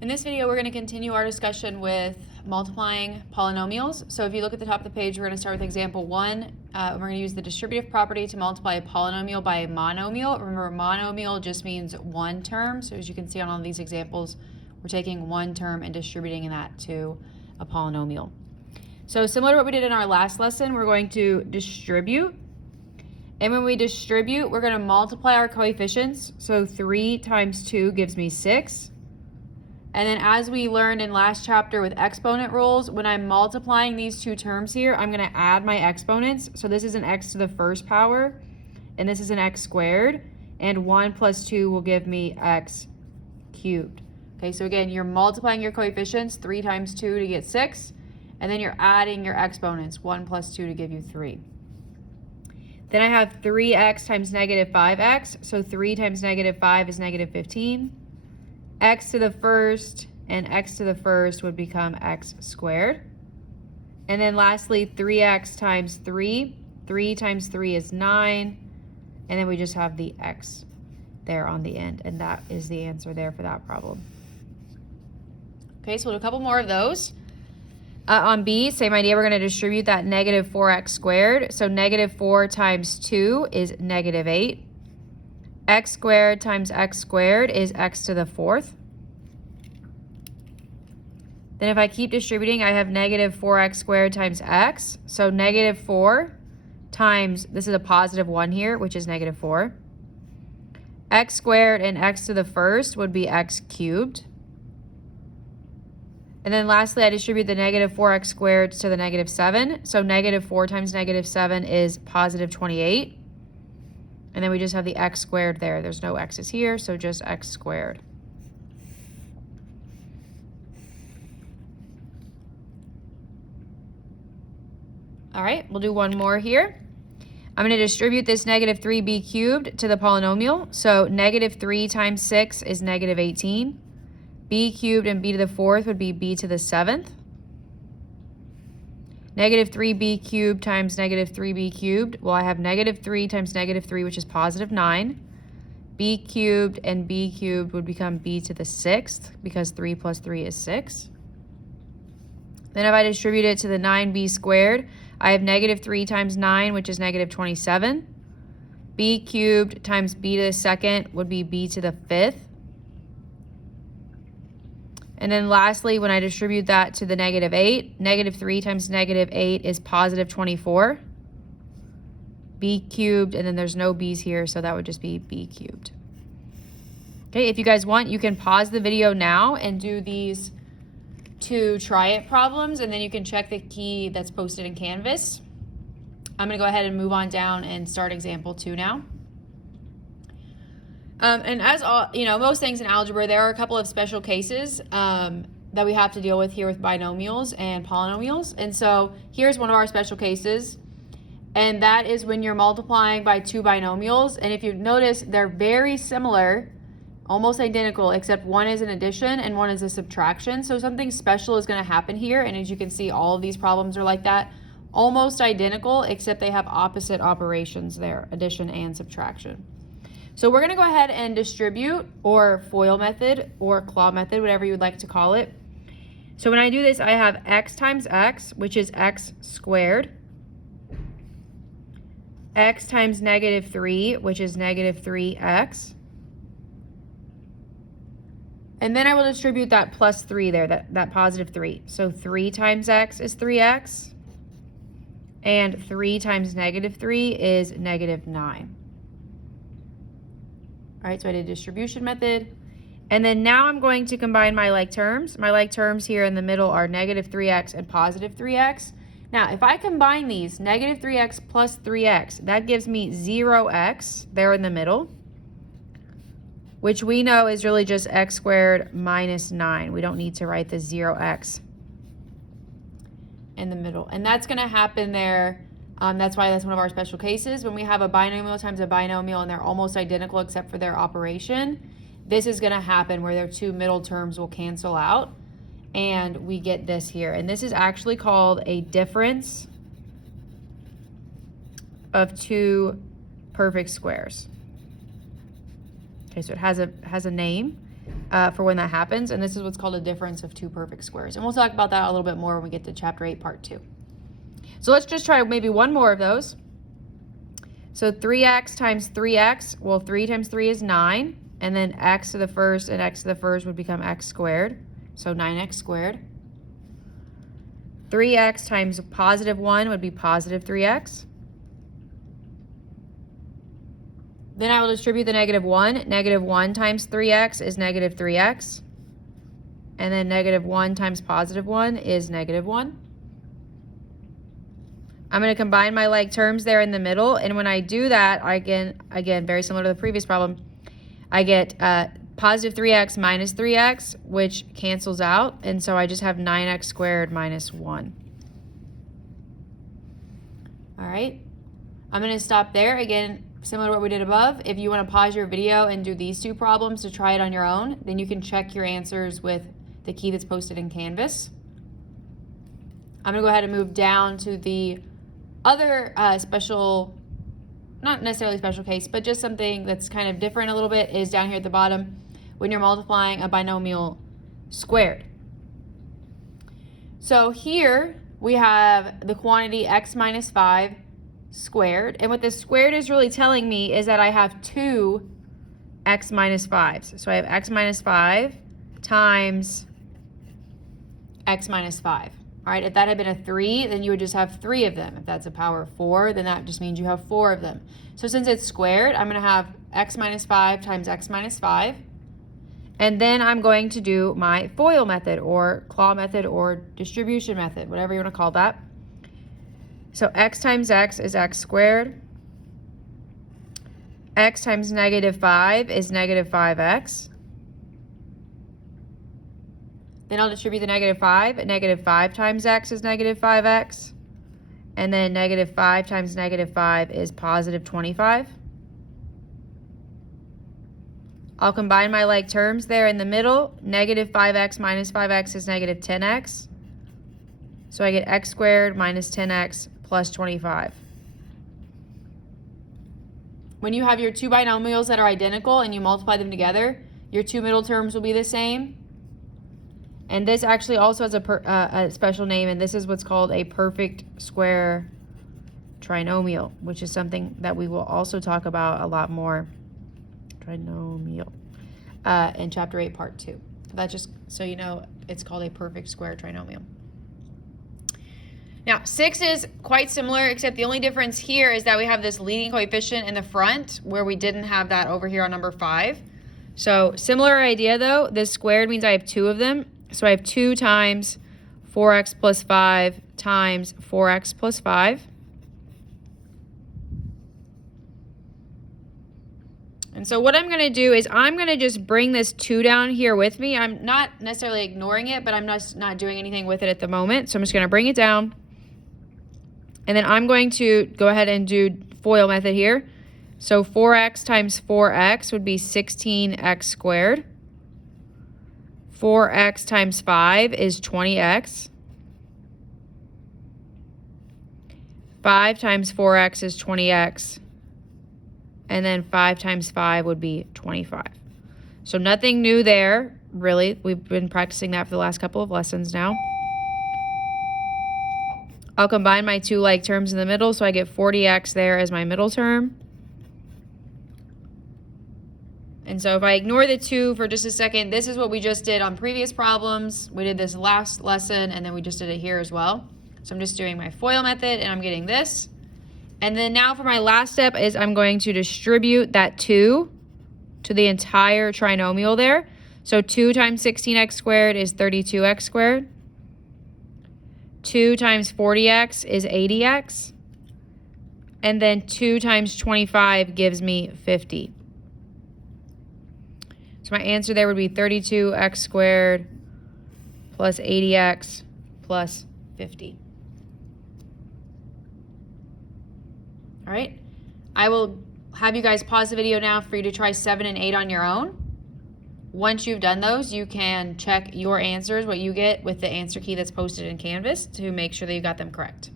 In this video, we're going to continue our discussion with multiplying polynomials. So if you look at the top of the page, we're going to start with example 1. We're going to use the distributive property to multiply a polynomial by a monomial. Remember, monomial just means one term. So as you can see on all these examples, we're taking one term and distributing that to a polynomial. So similar to what we did in our last lesson, we're going to distribute. And when we distribute, we're going to multiply our coefficients. So 3 times 2 gives me 6. And then as we learned in last chapter with exponent rules, when I'm multiplying these two terms here, I'm going to add my exponents. So this is an x to the first power, and this is an x squared. And 1 plus 2 will give me x cubed. Okay, so again, you're multiplying your coefficients, 3 times 2 to get 6. And then you're adding your exponents, 1 plus 2 to give you 3. Then I have 3x times negative 5x. So 3 times negative 5 is negative 15. X to the first and x to the first would become x squared. And then lastly, 3x times 3. 3 times 3 is 9. And then we just have the x there on the end. And that is the answer there for that problem. Okay, so we'll do a couple more of those. On B, same idea, we're going to distribute that negative 4x squared. So negative 4 times 2 is negative 8. X squared times x squared is x to the fourth. Then if I keep distributing, I have negative 4x squared times x. So negative 4 times, this is a positive 1 here, which is negative 4. X squared and x to the first would be x cubed. And then lastly, I distribute the negative 4x squared to the negative 7. So negative 4 times negative 7 is positive 28. And then we just have the x squared there. There's no x's here, so just x squared. All right, we'll do one more here. I'm going to distribute this negative 3b cubed to the polynomial. So negative 3 times 6 is negative 18. B cubed and b to the fourth would be b to the seventh. Negative 3b cubed times negative 3b cubed. Well, I have negative 3 times negative 3, which is positive 9. B cubed and b cubed would become b to the sixth because 3 plus 3 is 6. Then if I distribute it to the 9b squared, I have negative 3 times 9, which is negative 27. B cubed times b to the second would be b to the fifth. And then lastly, when I distribute that to the negative 8, negative 3 times negative 8 is positive 24. B cubed, and then there's no b's here, so that would just be b cubed. Okay, if you guys want, you can pause the video now and do these two try it problems, and then you can check the key that's posted in Canvas. I'm going to go ahead and move on down and start example 2 now. And as all, most things in algebra, there are a couple of special cases that we have to deal with here with binomials and polynomials. And so here's one of our special cases. And that is when you're multiplying by two binomials. And if you notice, they're very similar, almost identical, except one is an addition and one is a subtraction. So something special is going to happen here. And as you can see, all of these problems are like that. Almost identical, except they have opposite operations there, addition and subtraction. So we're going to go ahead and distribute, or FOIL method, or claw method, whatever you would like to call it. So when I do this, I have x times x, which is x squared. X times negative 3, which is negative 3x. And then I will distribute that plus 3 there, that positive 3. So 3 times x is 3x. And 3 times negative 3 is negative 9. All right, so I did distribution method. And then now I'm going to combine my like terms. My like terms here in the middle are negative 3x and positive 3x. Now, if I combine these, negative 3x plus 3x, that gives me 0x there in the middle, which we know is really just x squared minus 9. We don't need to write the 0x in the middle. And that's going to happen there. That's why that's one of our special cases. When we have a binomial times a binomial and they're almost identical except for their operation, this is going to happen where their two middle terms will cancel out and we get this here. And this is actually called a difference of two perfect squares. Okay, so it has a name. for when that happens, and this is what's called a difference of two perfect squares. And we'll talk about that a little bit more when we get to Chapter 8, Part 2. So let's just try maybe one more of those. So 3x times 3x, well, 3 times 3 is 9, and then x to the first and x to the first would become x squared, so 9x squared. 3x times positive 1 would be positive 3x. Then I will distribute the negative 1. Negative 1 times 3x is negative 3x. And then negative 1 times positive 1 is negative 1. I'm going to combine my like terms there in the middle. And when I do that, again, very similar to the previous problem, I get positive 3x minus 3x, which cancels out. And so I just have 9x squared minus 1. All right. I'm going to stop there. Again, similar to what we did above, if you want to pause your video and do these two problems to try it on your own, then you can check your answers with the key that's posted in Canvas. I'm going to go ahead and move down to the other special, not necessarily special case, but just something that's kind of different a little bit is down here at the bottom when you're multiplying a binomial squared. So here we have the quantity x minus 5 squared, and what this squared is really telling me is that I have two x minus 5s. So I have x minus 5 times x minus 5. All right, if that had been a 3, then you would just have 3 of them. If that's a power of 4, then that just means you have 4 of them. So since it's squared, I'm going to have x minus 5 times x minus 5. And then I'm going to do my FOIL method or claw method or distribution method, whatever you want to call that. So x times x is x squared. X times negative 5 is negative 5x. Then I'll distribute the negative 5. Negative 5 times x is negative 5x. And then negative 5 times negative 5 is positive 25. I'll combine my like terms there in the middle. Negative 5x minus 5x is negative 10x. So I get x squared minus 10x plus 25. When you have your two binomials that are identical and you multiply them together, your two middle terms will be the same. And this actually also has a special name, and this is what's called a perfect square trinomial, which is something that we will also talk about a lot more. Trinomial in Chapter 8, Part 2. That's just so you know, it's called a perfect square trinomial. Now, 6 is quite similar, except the only difference here is that we have this leading coefficient in the front where we didn't have that over here on number 5. So similar idea though, this squared means I have 2 of them. So I have 2 times 4x plus 5 times 4x plus 5. And so what I'm going to do is I'm going to just bring this 2 down here with me. I'm not necessarily ignoring it, but I'm just not doing anything with it at the moment. So I'm just going to bring it down. And then I'm going to go ahead and do FOIL method here. So 4x times 4x would be 16x squared. 4x times 5 is 20x. 5 times 4x is 20x. And then 5 times 5 would be 25. So nothing new there, really. We've been practicing that for the last couple of lessons now. I'll combine my two like terms in the middle, so I get 40x there as my middle term. And so if I ignore the 2 for just a second, this is what we just did on previous problems. We did this last lesson, and then we just did it here as well. So I'm just doing my FOIL method, and I'm getting this. And then now for my last step is I'm going to distribute that 2 to the entire trinomial there. So 2 times 16x squared is 32x squared. 2 times 40x is 80x. And then 2 times 25 gives me 50. So my answer there would be 32x squared plus 80x plus 50. All right, I will have you guys pause the video now for you to try 7 and 8 on your own. Once you've done those, you can check your answers, what you get, with the answer key that's posted in Canvas to make sure that you got them correct.